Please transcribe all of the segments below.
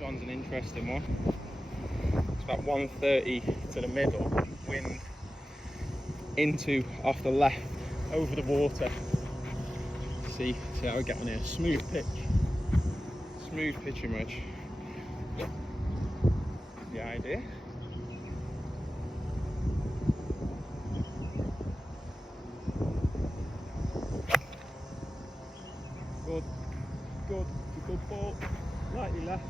one's an interesting one. It's about 130 to the middle, wind into off the left over the water. See how we get on here. Smooth pitching wedge. The idea. Good, it's a good ball. Slightly left.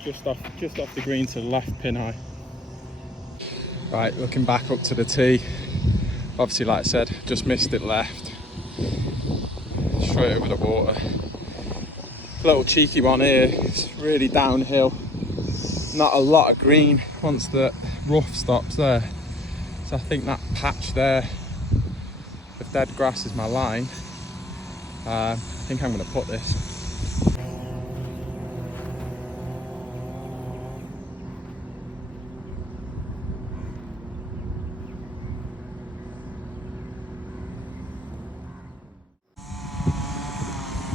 Just off the green to the left, pin high. Right, looking back up to the tee. Obviously, like I said, just missed it left. Straight over the water. Little cheeky one here. It's really downhill. Not a lot of green once the rough stops there. So I think that patch there of dead grass is my line. I think I'm going to put this.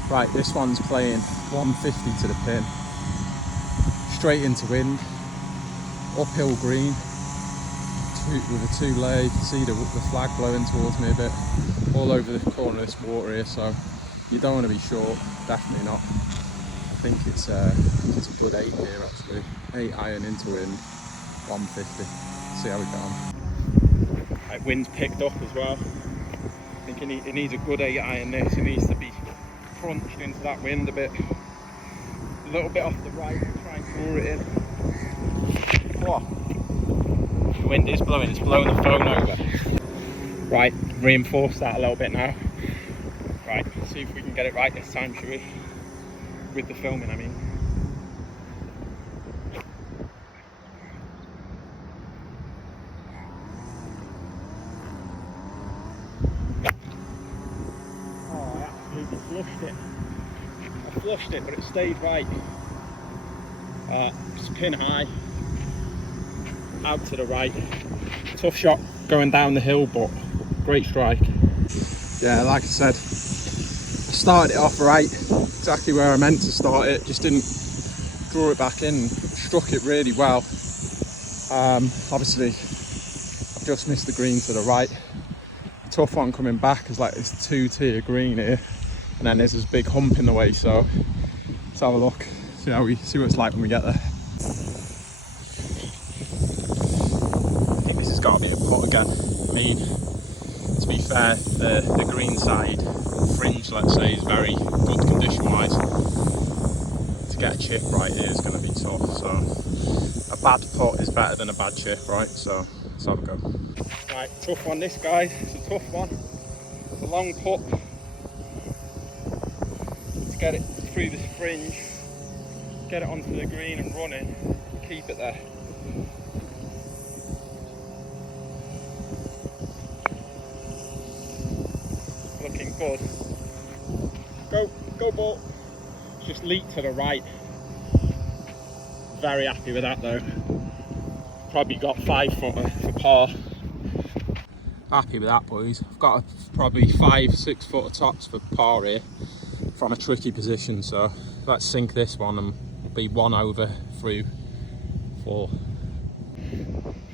Right, this one's playing 150 to the pin. Straight into wind. Uphill green. With a two lay. You can see the flag blowing towards me a bit. All over the corner of this water here, so you don't want to be short. Definitely not. I think it's a good 8 here actually. 8 iron into wind. 150. See how we get on. Right, wind's picked up as well. I think it needs a good 8 iron this. It needs to be crunched into that wind a bit. A little bit off the right, try and draw it in. Whoa. The wind is blowing, it's blowing the phone over. Right, reinforce that a little bit now. Right, see if we can get it right this time, shall we? With the filming, I mean. Oh, I absolutely flushed it. I flushed it, but it stayed right. It's pin high. Out to the right. Tough shot going down the hill, but great strike. Yeah, like I said, I started it off right, exactly where I meant to start it, just didn't draw it back in, struck it really well. Obviously, I've just missed the green to the right. Tough one coming back is like this 2-tier green here, and then there's this big hump in the way, so let's have a look, see what it's like when we get there. Got to be a putt again. I mean, to be fair, the green side fringe, let's say, is very good condition wise. To get a chip right here is going to be tough, so a bad putt is better than a bad chip, right? So let's have a go. Right, tough one this, guys. It's a tough one. It's a long putt to get it through this fringe, get it onto the green and run it, keep it there. Looking good. Go ball. Just leak to the right. Very happy with that though. Probably got 5 footer for par. Happy with that, boys. I've got probably 5-6 footer tops for par here from a tricky position, so let's sink this one and be 1 over through 4.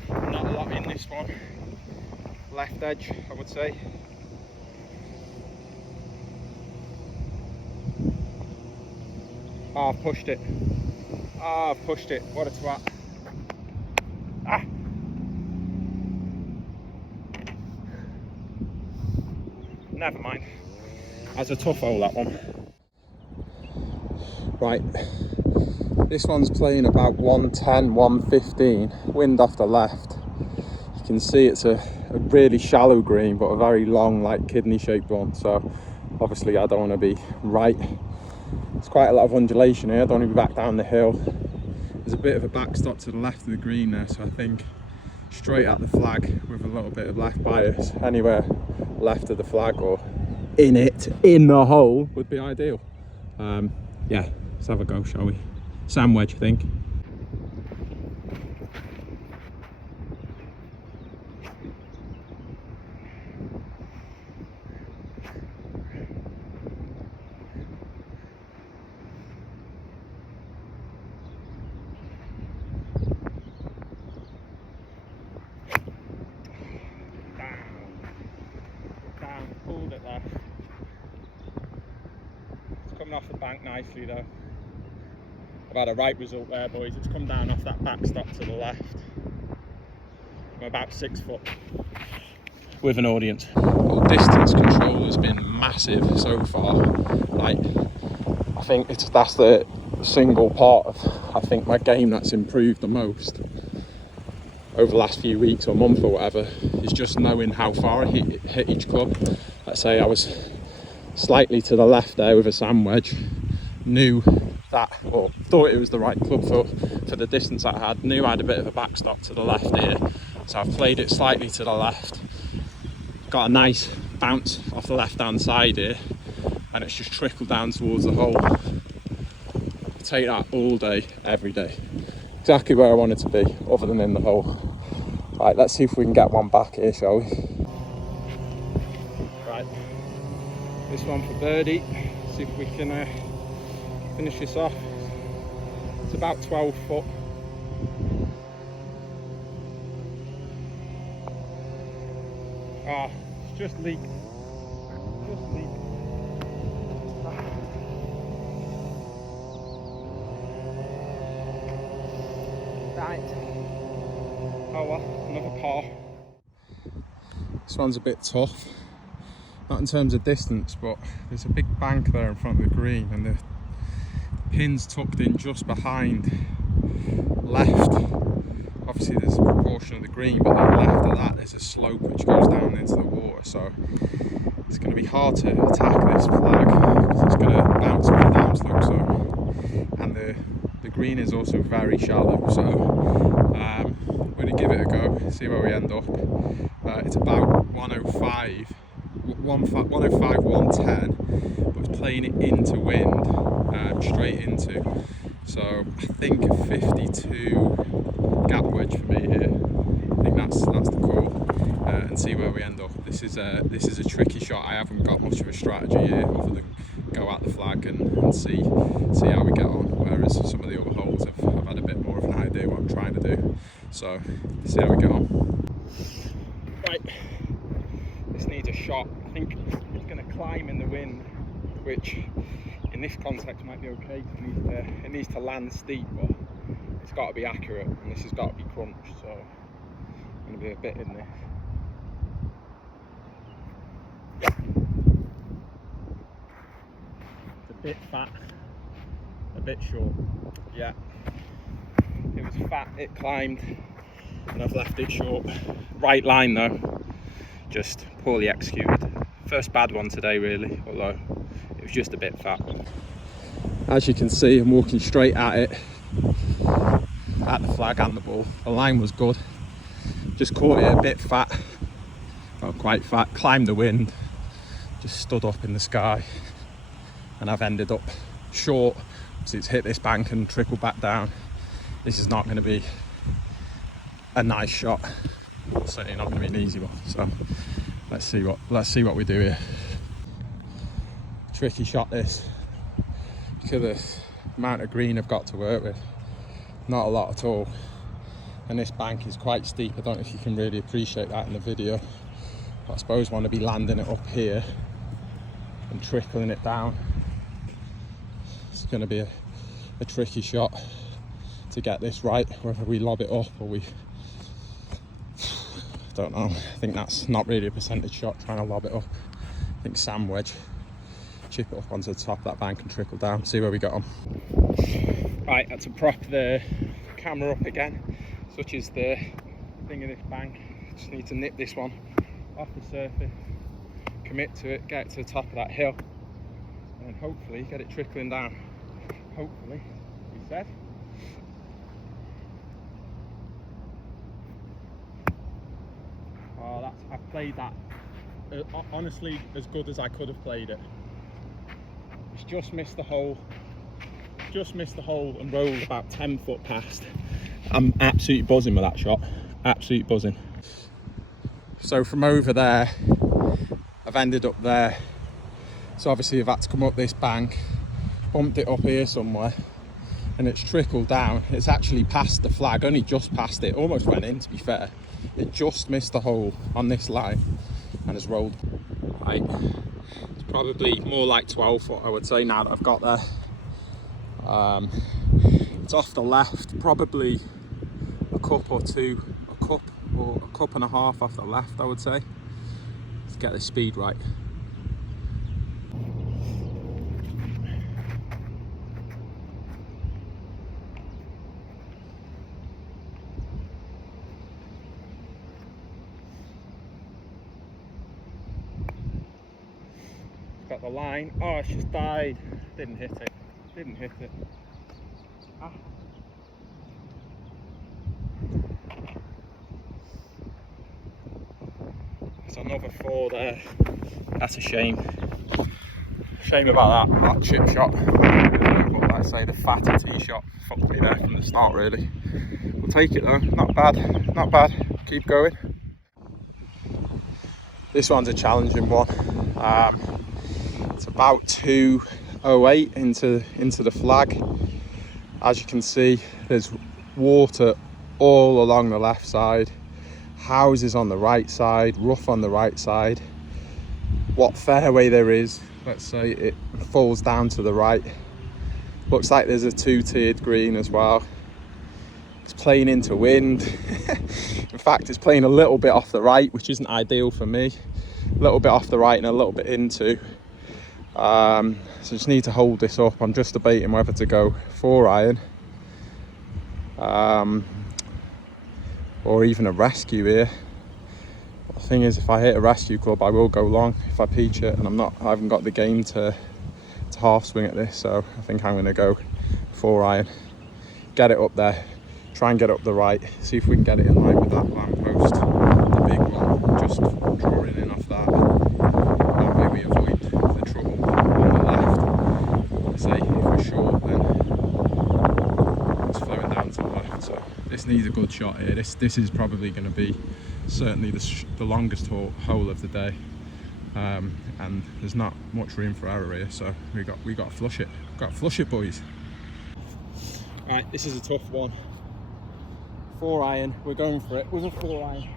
Not a lot in this one. Left edge, I would say. Oh, I've pushed it. Oh, I've pushed it. What a twat. Ah! Never mind. That's a tough hole, that one. Right. This one's playing about 110, 115. Wind off the left. You can see it's a really shallow green, but a very long, like kidney-shaped one. So obviously I don't want to be right. There's quite a lot of undulation here. I don't want to be back down the hill. There's a bit of a backstop to the left of the green there, so I think straight at the flag with a little bit of left bias. Anywhere left of the flag or in the hole would be ideal. Yeah, let's have a go, shall we? Sand wedge, I think. bank nicely though. I've had a right result there, boys. It's come down off that backstop to the left. I'm about 6 foot with an audience. Well, distance control has been massive so far. Like, I think that's the single part of, I think, my game that's improved the most over the last few weeks or month or whatever, is just knowing how far I hit each club. Let's say I was slightly to the left there with a sand wedge, knew that, or thought it was the right club for the distance I had, knew I had a bit of a backstop to the left here, so I've played it slightly to the left, got a nice bounce off the left hand side here, and it's just trickled down towards the hole. Take that all day, every day. Exactly where I want it to be, other than in the hole. Right, let's see if we can get one back here, shall we? Right, this one for birdie. See if we can finish this off. It's about 12 foot. Ah, it's just leaked. Just leaked. Right. Oh well, another par. This one's a bit tough. Not in terms of distance, but there's a big bank there in front of the green, and the pin's tucked in just behind left. Obviously there's a proportion of the green, but then left of that there's a slope which goes down into the water, so it's going to be hard to attack this flag because it's going to bounce off the downslope. So, and the green is also very shallow, so we're going to give it a go, see where we end up. It's about 105, 110, but it's playing it into wind, straight into. So I think a 52 gap wedge for me here. I think that's the call, and see where we end up. This is a tricky shot. I haven't got much of a strategy here other than go at the flag and see how we get on. Whereas some of the other holes I've had a bit more of an idea what I'm trying to do. So see how we get on. Right, this needs a shot. I think it's going to climb in the wind, which in this context might be okay. It needs to land steep, but it's got to be accurate, and this has got to be crunched, so I'm going to be a bit in this. It's a bit fat, a bit short. Yeah, it was fat, it climbed, and I've left it short. Right line though, just poorly executed. First bad one today really, although it was just a bit fat. As you can see, I'm walking straight at it, at the flag and the ball. The line was good, just caught it a bit fat, well, quite fat, climbed the wind, just stood up in the sky, and I've ended up short. So it's hit this bank and trickled back down. This is not going to be a nice shot, certainly not going to be an easy one. So let's see what we do here. Tricky shot this, because of the amount of green I've got to work with. Not a lot at all, and this bank is quite steep. I don't know if you can really appreciate that in the video, but I suppose I want to be landing it up here and trickling it down. It's going to be a tricky shot to get this right, whether we lob it up or we, I don't know. I think that's not really a percentage shot, trying to lob it up. I think sand wedge, chip it up onto the top of that bank and trickle down, see where we get on. Right, had to prop the camera up again, such is the thing of this bank. Just need to nip this one off the surface, commit to it, get it to the top of that hill, and then hopefully get it trickling down. Hopefully, he said. Oh, I've played that honestly as good as I could have played it. It's just missed the hole. Just missed the hole and rolled about 10 foot past. I'm absolutely buzzing with that shot. Absolutely buzzing. So from over there, I've ended up there. So obviously I've had to come up this bank, bumped it up here somewhere, and it's trickled down. It's actually past the flag, only just past it. Almost went in, to be fair. It just missed the hole on this line and has rolled. Right. It's probably more like 12 foot, I would say, now that I've got there. It's off the left, probably a cup or two, a cup and a half off the left, I would say. Let's get the speed right. Got the line. Oh, it's just died. Didn't hit it. Ah. It's another 4 there. That's a shame. Shame about that chip shot. But like I say, the fatter tee shot fucked me there from the start, really. We'll take it though. Not bad. Keep going. This one's a challenging one. It's about 208 into the flag. As you can see, there's water all along the left side, houses on the right side, rough on the right side. What fairway there is, let's say it falls down to the right. Looks like there's a 2-tiered green as well. It's playing into wind. In fact, it's playing a little bit off the right, which isn't ideal for me. A little bit off the right and a little bit into. So just need to hold this up. I'm just debating whether to go 4-iron or even a rescue here. The thing is, if I hit a rescue club, I will go long if I peach it, and I haven't got the game to half swing at this, so I think I'm going to go 4-iron, get it up there, try and get up the right, see if we can get it in line with that lamppost, the big one, just drawing in off that. That way we avoid the trouble on the left. But say if we're short, then it's flowing down to the left. So this needs a good shot here. This is probably going to be certainly the longest hole of the day, and there's not much room for error here. So we got to flush it. Got to flush it, boys. Right, this is a tough one. 4-iron, we're going for it with a 4-iron.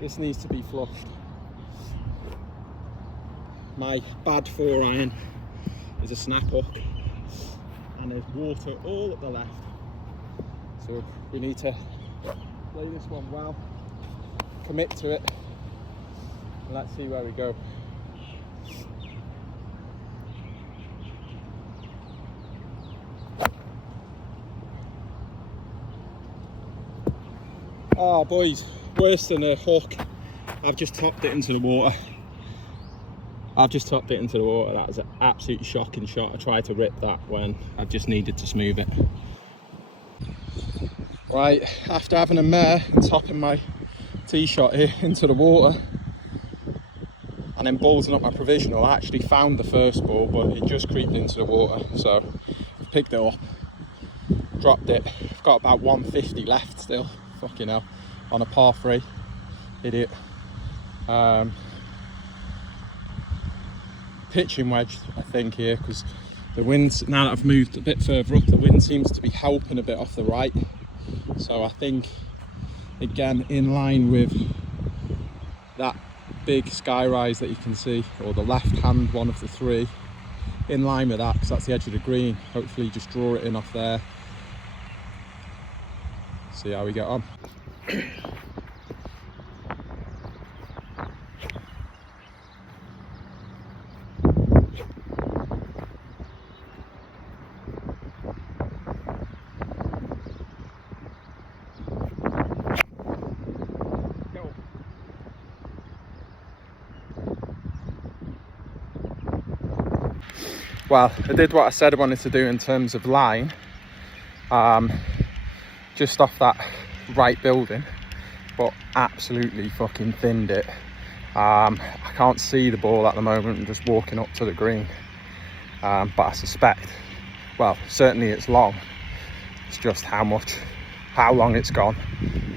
This needs to be flushed. My bad 4-iron is a snap hook, and there's water all at the left. So we need to play this one well, commit to it, and let's see where we go. Oh boys, worse than a hook. I've just topped it into the water. That was an absolutely shocking shot. I tried to rip that when I just needed to smooth it. Right, after having a mare and topping my tee shot here into the water and then ballsing up my provisional, I actually found the first ball, but it just creeped into the water. So I've picked it up, dropped it. I've got about 150 left still. Fucking hell, on a par 3, idiot. Pitching wedge, I think, here, because the wind, now that I've moved a bit further up, the wind seems to be helping a bit off the right. So I think, again, in line with that big sky rise that you can see, or the left hand one of the 3, in line with that, because that's the edge of the green. Hopefully just draw it in off there. See how we get on. Well, I did what I said I wanted to do in terms of line, just off that right building, but absolutely fucking thinned it. I can't see the ball at the moment. I'm just walking up to the green, but I suspect, well, certainly it's long. It's just how long it's gone,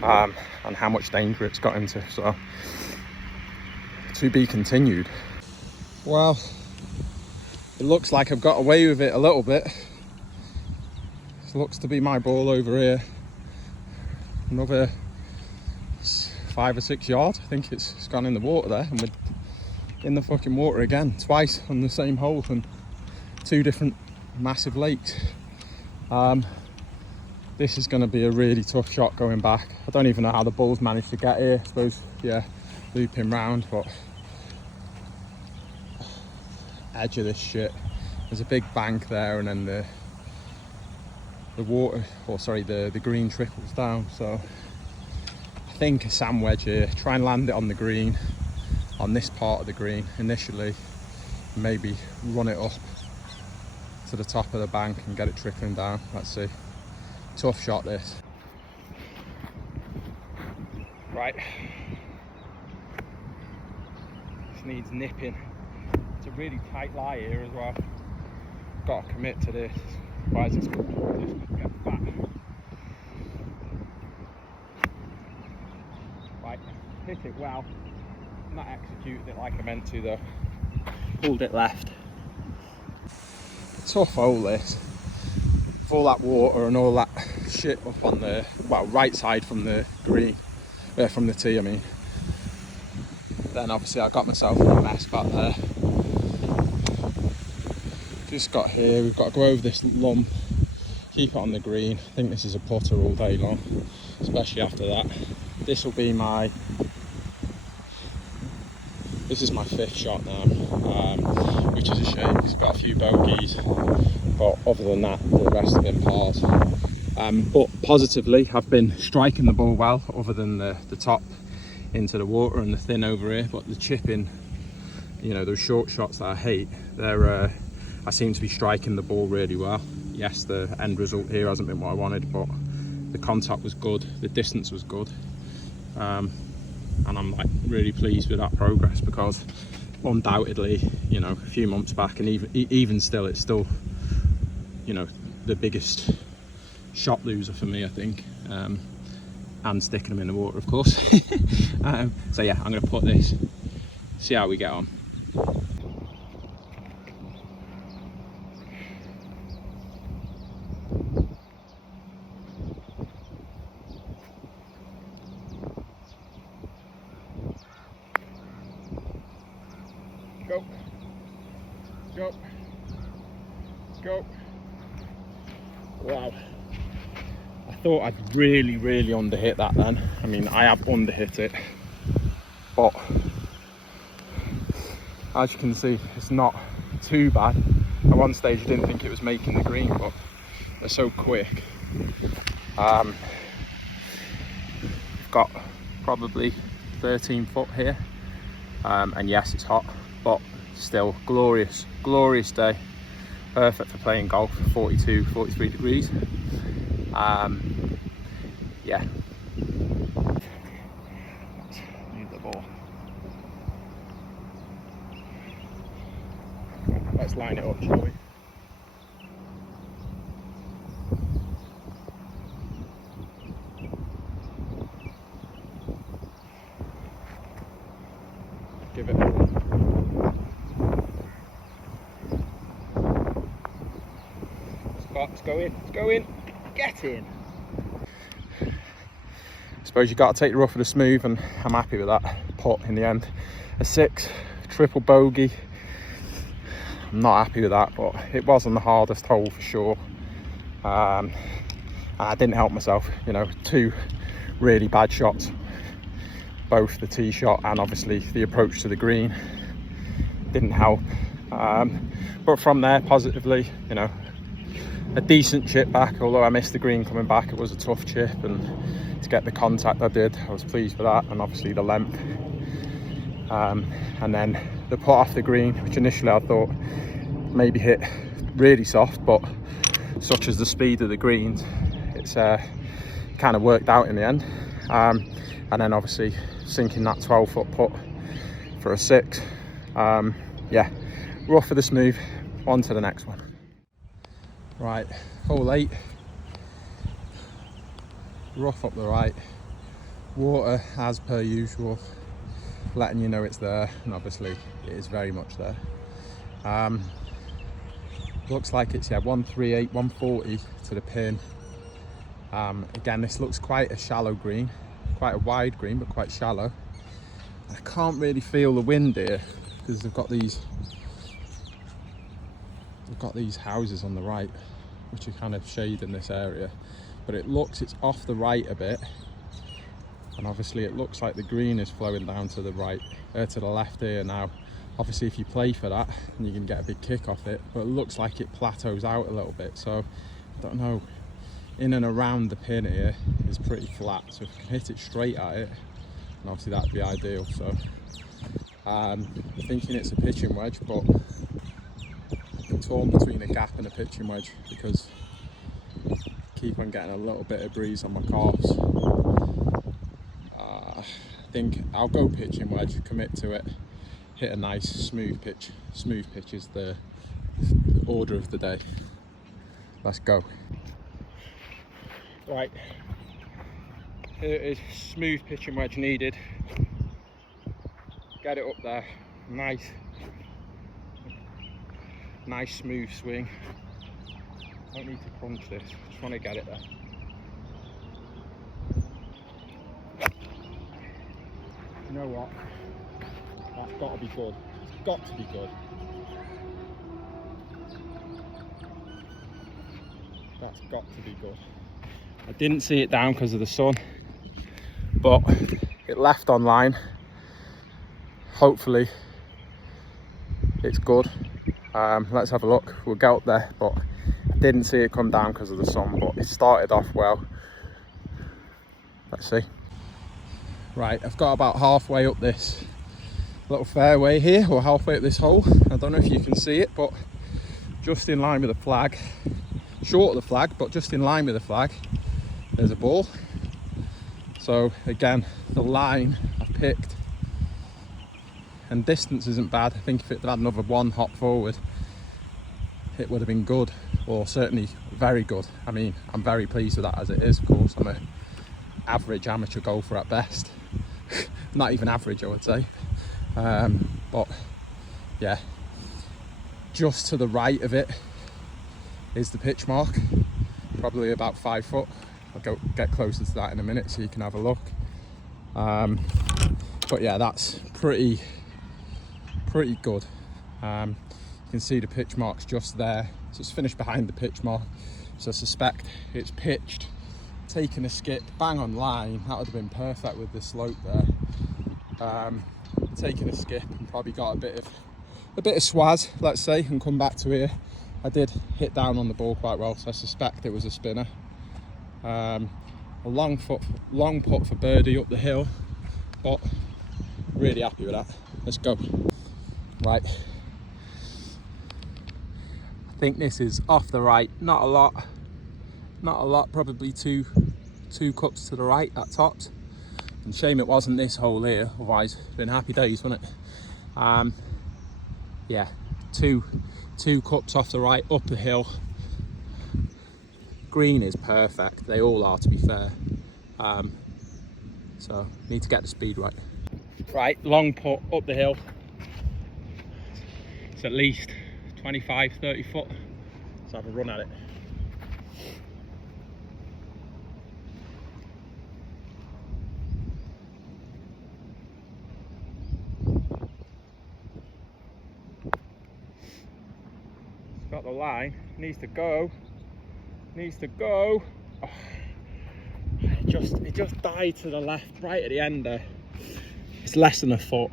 and how much danger it's got into. So to be continued. Well, it looks like I've got away with it a little bit. This looks to be my ball over here. Another 5 or 6 yards. I think it's gone in the water there, and we're in the fucking water again, twice on the same hole, and 2 different massive lakes. This is going to be a really tough shot going back. I don't even know how the balls managed to get here. I suppose, yeah, looping round, but edge of this shit. There's a big bank there, and then the water, or sorry, the green trickles down. So I think a sand wedge here. Try and land it on the green, on this part of the green initially. Maybe run it up to the top of the bank and get it trickling down. Let's see. Tough shot this. Right. This needs nipping. It's a really tight lie here as well. Got to commit to this. Otherwise it's going to get fat. Right. Hit it well. Not executed it like I meant to though. Pulled it left. Tough hole this. With all that water and all that shit up on the, well, right side from the green, from the tee I mean. Then obviously I got myself in a mess back there. Just got here, we've got to go over this lump, keep it on the green. I think this is a putter all day long, especially after that. This will be my, this is my 5th shot now, which is a shame. It's got a few bogeys, but other than that, the rest have been pars. But positively, I've been striking the ball well, other than the top into the water and the thin over here. But the chipping, you know, those short shots that I hate, they're I seem to be striking the ball really well. Yes, the end result here hasn't been what I wanted, but the contact was good, the distance was good. And I'm like really pleased with that progress, because undoubtedly, you know, a few months back and even still, it's still, you know, the biggest shot loser for me, I think, and sticking them in the water, of course. So yeah, I'm going to put this, see how we get on. Go. Go. Go. Wow. I thought I'd really underhit that then. I mean, I have underhit it, but as you can see, it's not too bad. At one stage I didn't think it was making the green, but they're so quick. I've got probably 13 foot here, and yes, it's hot, but still glorious day, perfect for playing golf. 42, 43 degrees. Yeah, let's move the ball. Let's line it up, shall we? Give it a run. Let's go in, let's go in, get in. I suppose you've got to take the rough with the smooth, and I'm happy with that putt in the end. A 6, triple bogey. I'm not happy with that, but it wasn't the hardest hole for sure. And I didn't help myself, you know, 2 really bad shots. Both the tee shot and obviously the approach to the green didn't help. But from there, positively, you know, a decent chip back. Although I missed the green coming back, it was a tough chip, and to get the contact I did, I was pleased with that, and obviously the length. And then the putt off the green, which initially I thought maybe hit really soft, but such as the speed of the greens, it's kind of worked out in the end. And then obviously sinking that 12-foot putt for a 6. Yeah, rough for the smooth. On to the next one. Right, hole 8. Rough up the right. Water as per usual, letting you know it's there, and obviously it is very much there. Looks like it's 138, 140 to the pin. Again, this looks quite a shallow green, quite a wide green, but quite shallow. I can't really feel the wind here because they've got these houses on the right. which are kind of shading this area, but it's off the right a bit, and obviously it looks like the green is flowing down to the right, to the left here now. Obviously if you play for that, you can get a big kick off it, but it looks like it plateaus out a little bit, so I don't know. In and around the pin here is pretty flat, so if you can hit it straight at it, and obviously that'd be ideal. So I'm thinking it's a pitching wedge, but I'm torn between a gap and a pitching wedge because I keep on getting a little bit of breeze on my calves. I think I'll go pitching wedge, commit to it, hit a nice smooth pitch. Smooth pitch is the order of the day. Let's go. Right, here is smooth pitching wedge needed. Get it up there, nice smooth swing. Don't need to crunch this, just want to get it there. You know what? That's got to be good. It's got to be good. That's got to be good. I didn't see it down because of the sun, but it left on line. Hopefully it's good. Let's have a look. We'll get up there, but I didn't see it come down because of the sun, but it started off well. Let's see. Right, I've got about halfway up this little fairway here, or halfway up this hole. I don't know if you can see it, but just in line with the flag, short of the flag, but just in line with the flag, there's a ball. So again, the line I've picked, and distance isn't bad. I think if it had another one hop forward, it would have been good, or certainly very good. I mean, I'm very pleased with that as it is. Of course, I'm an average amateur golfer at best. Not even average, I would say. But yeah, just to the right of it is the pitch mark, probably about 5 foot. I'll get closer to that in a minute so you can have a look. But yeah, that's pretty good. You can see the pitch marks just there, so it's finished behind the pitch mark, so I suspect it's pitched, taken a skip, bang on line. That would have been perfect with the slope there. Taken a skip and probably got a bit of swaz, let's say, and come back to here. I did hit down on the ball quite well, so I suspect it was a spinner. A long putt for birdie up the hill, but really happy with that. Let's go. Right, I think this is off the right, not a lot, probably two cups to the right at tops. And shame it wasn't this hole here, otherwise it'd been happy days, wouldn't it? Yeah, two cups off the right, up the hill. Green is perfect, they all are, to be fair. So need to get the speed right. Right, long putt up the hill. It's at least 25-30 foot. Let's have a run at it. It's got the line, needs to go. Oh, it just died to the left, right at the end there. It's less than a foot,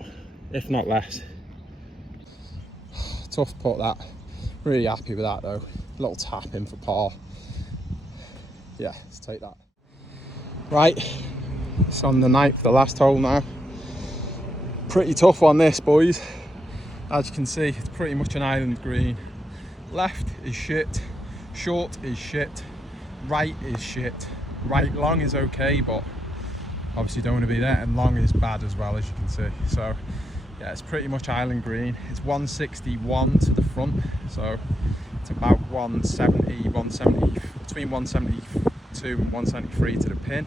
if not less. Tough putt that. Really happy with that though. A little tap in for par. Yeah, let's take that. Right, it's on the ninth, the last hole now. Pretty tough on this, boys. As you can see, it's pretty much an island green. Left is shit, short is shit, right is shit. Right long is okay, but obviously don't want to be there, and long is bad as well, as you can see. So yeah, it's pretty much island green. It's 161 to the front, so it's about 170, between 172 and 173 to the pin.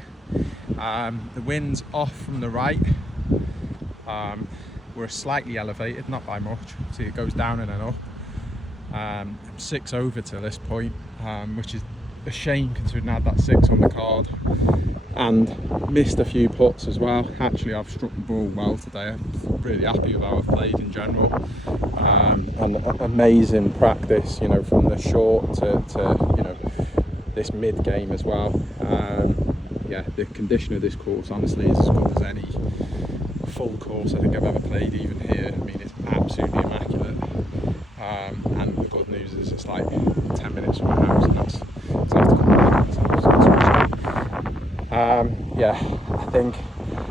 The wind's off from the right. We're slightly elevated, not by much. See, it goes down and then up. I'm 6 over to this point, which is a shame considering I had that 6 on the card and missed a few putts as well. Actually, I've struck the ball well today. I'm really happy with how I've played in general, and amazing practice, you know, from the short to you know, this mid game as well. Yeah, the condition of this course honestly is as good as any full course I think I've ever played, even here. I mean, it's absolutely immaculate. And the good news is it's like 10 minutes from my house, and that's after coming back. Yeah, I think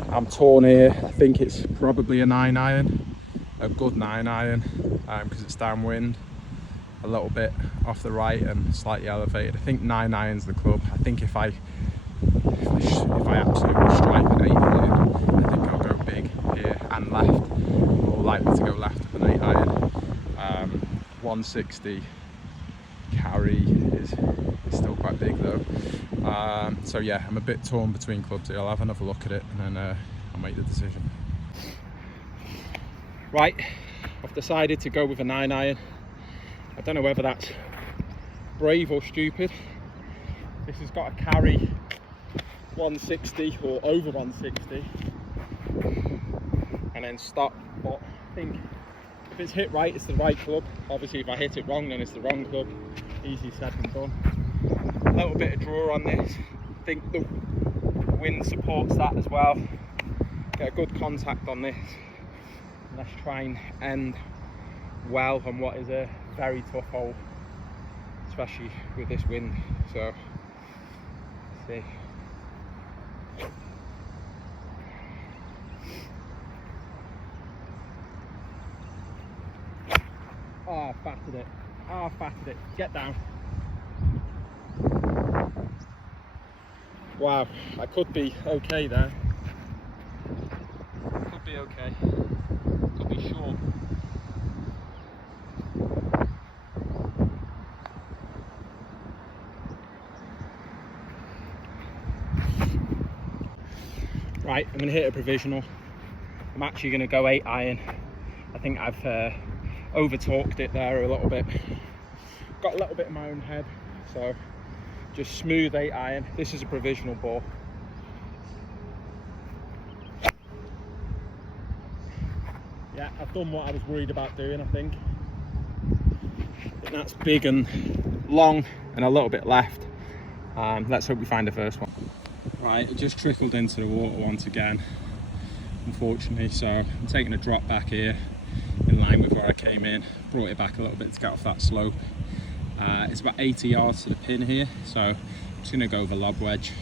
I'm torn here. I think it's probably a 9 iron, a good 9 iron, because it's downwind, a little bit off the right and slightly elevated. I think 9 iron's the club. I think if I absolutely strike an 8 iron, I think I'll go big here and left, or likely to go left with an 8 iron. 160 carry is still quite big though. So yeah, I'm a bit torn between clubs here. I'll have another look at it and then I'll make the decision. Right, I've decided to go with a 9 iron. I don't know whether that's brave or stupid. This has got a carry 160 or over 160 and then stop, but I think if it's hit right, it's the right club. Obviously if I hit it wrong, then it's the wrong club. Easy said and done. A little bit of draw on this. I think the wind supports that as well. Get a good contact on this. Let's try and end well on what is a very tough hole, especially with this wind. So, let's see. Oh, I fatted it. Oh, I fatted it. Get down. Wow, I could be okay there. Could be okay. Could be short. Right, I'm going to hit a provisional. I'm actually going to go 8 iron. I think I've over-talked it there a little bit. Got a little bit in my own head, so just smooth 8 iron. This is a provisional ball. Yeah, I've done what I was worried about doing, I think. That's big and long and a little bit left. Let's hope we find the first one. Right, it just trickled into the water once again, unfortunately, so I'm taking a drop back here in line with where I came in. Brought it back a little bit to get off that slope. It's about 80 yards to the pin here, so I'm just going to go over lob wedge,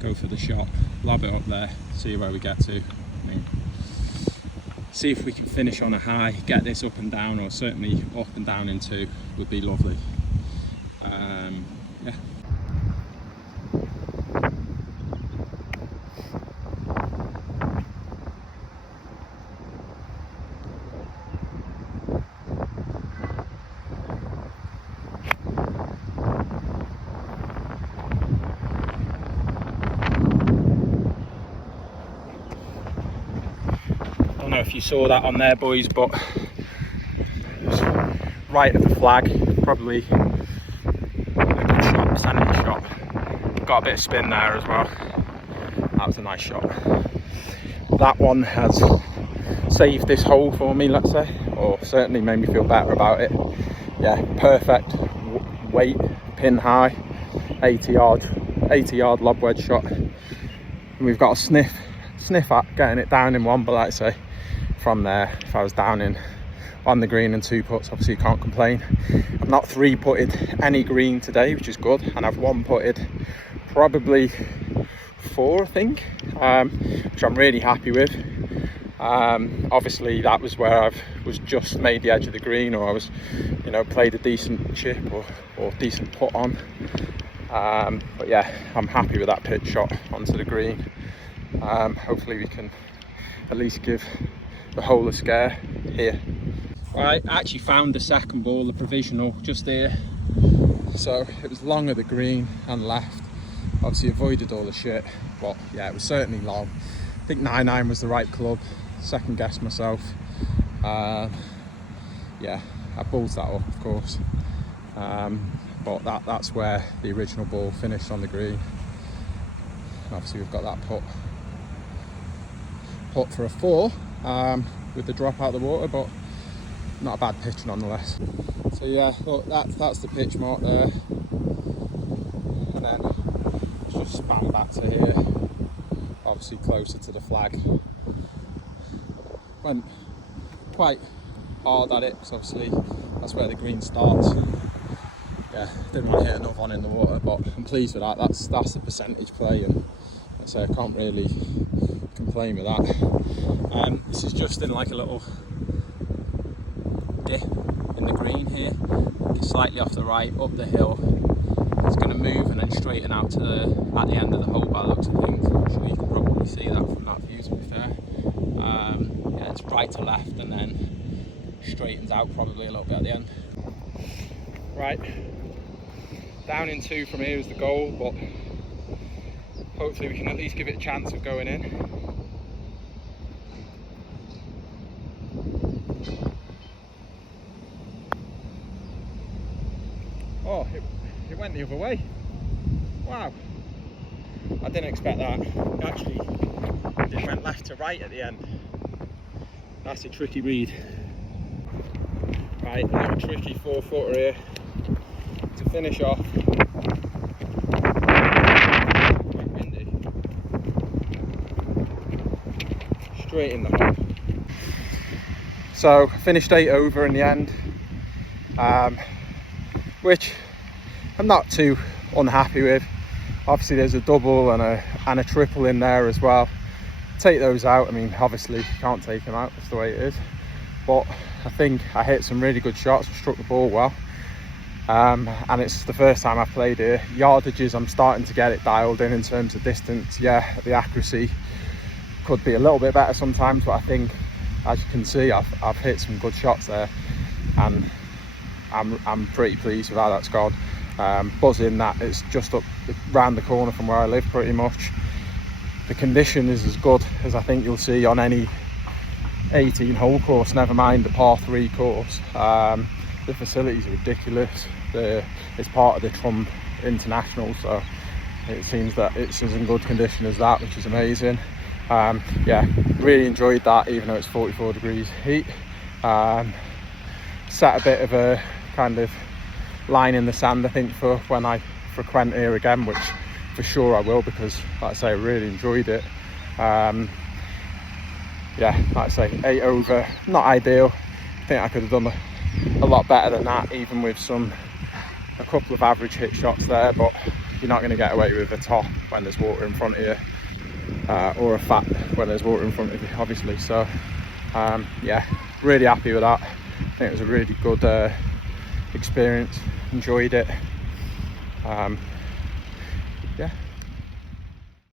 go for the shot, lob it up there, see where we get to. I mean, see if we can finish on a high, get this up and down, or certainly up and down in 2 would be lovely. Yeah. I don't know if you saw that on there, boys, but right at the flag, probably a good shot, sanity shot. Got a bit of spin there as well. That was a nice shot. That one has saved this hole for me, let's say, or certainly made me feel better about it. Yeah, perfect weight, pin high, 80 yard lob wedge shot. And we've got a sniff at getting it down in 1, but like I say, from there, if I was down in on the green and 2 putts, obviously you can't complain. I've not 3 putted any green today, which is good, and I've 1 putted probably 4, I think, which I'm really happy with. Obviously that was where I was just made the edge of the green, or I was, you know, played a decent chip or decent putt on. But yeah, I'm happy with that pitch shot onto the green. Hopefully we can at least give the hole a scare here. I actually found the second ball, the provisional, just here. So it was long of the green and left. Obviously avoided all the shit, but yeah, it was certainly long. I think 9-9 was the right club. Second guess myself. Yeah, I ballsed that up, of course. But that's where the original ball finished on the green. Obviously we've got that putt for a 4 with the drop out of the water, but not a bad pitch nonetheless. So yeah, look, that's the pitch mark there. span back to here, obviously closer to the flag. Went quite hard at it because obviously that's where the green starts. Yeah, didn't want to hit another one in the water, but I'm pleased with that. That's the percentage play, and so I can't really complain with that. This is just in like a little dip in the green here. It's slightly off the right, up the hill. It's going to move and then straighten out to at the end of the hole by the looks of things. I'm sure you can probably see that from that view, to be fair. Yeah, it's right to left and then straightens out probably a little bit at the end. Right, down in 2 from here is the goal, but hopefully we can at least give it a chance of going in. Oh, it went the other way. Wow, I didn't expect that. It actually just went left to right at the end. That's a tricky read. Right, a little tricky 4-footer here to finish off. Quite windy. Straight in the hole. So finished 8 over in the end, which I'm not too unhappy with. Obviously there's a double and a triple in there as well. Take those out. I mean, obviously you can't take them out, that's the way it is, but I think I hit some really good shots and struck the ball well, and it's the first time I've played here. Yardages, I'm starting to get it dialed in terms of distance. Yeah, the accuracy could be a little bit better sometimes, but I think, as you can see, I've hit some good shots there, and I'm pretty pleased with how that's gone. Buzzing that it's just up round the corner from where I live pretty much. The condition is as good as I think you'll see on any 18 hole course, never mind the par 3 course. The facilities are ridiculous. It's part of the Trump International, so it seems that it's as in good condition as that, which is amazing. Yeah, really enjoyed that, even though it's 44 degrees heat. Set a bit of a kind of line in the sand, I think, for when I frequent here again, which for sure I will, because like I say, I really enjoyed it. Yeah, like I say, 8 over, not ideal. I think I could have done a lot better than that, even with a couple of average hit shots there, but you're not going to get away with a top when there's water in front of you, or a fat when there's water in front of you, obviously. So yeah, really happy with that. I think it was a really good experience, enjoyed it. Yeah,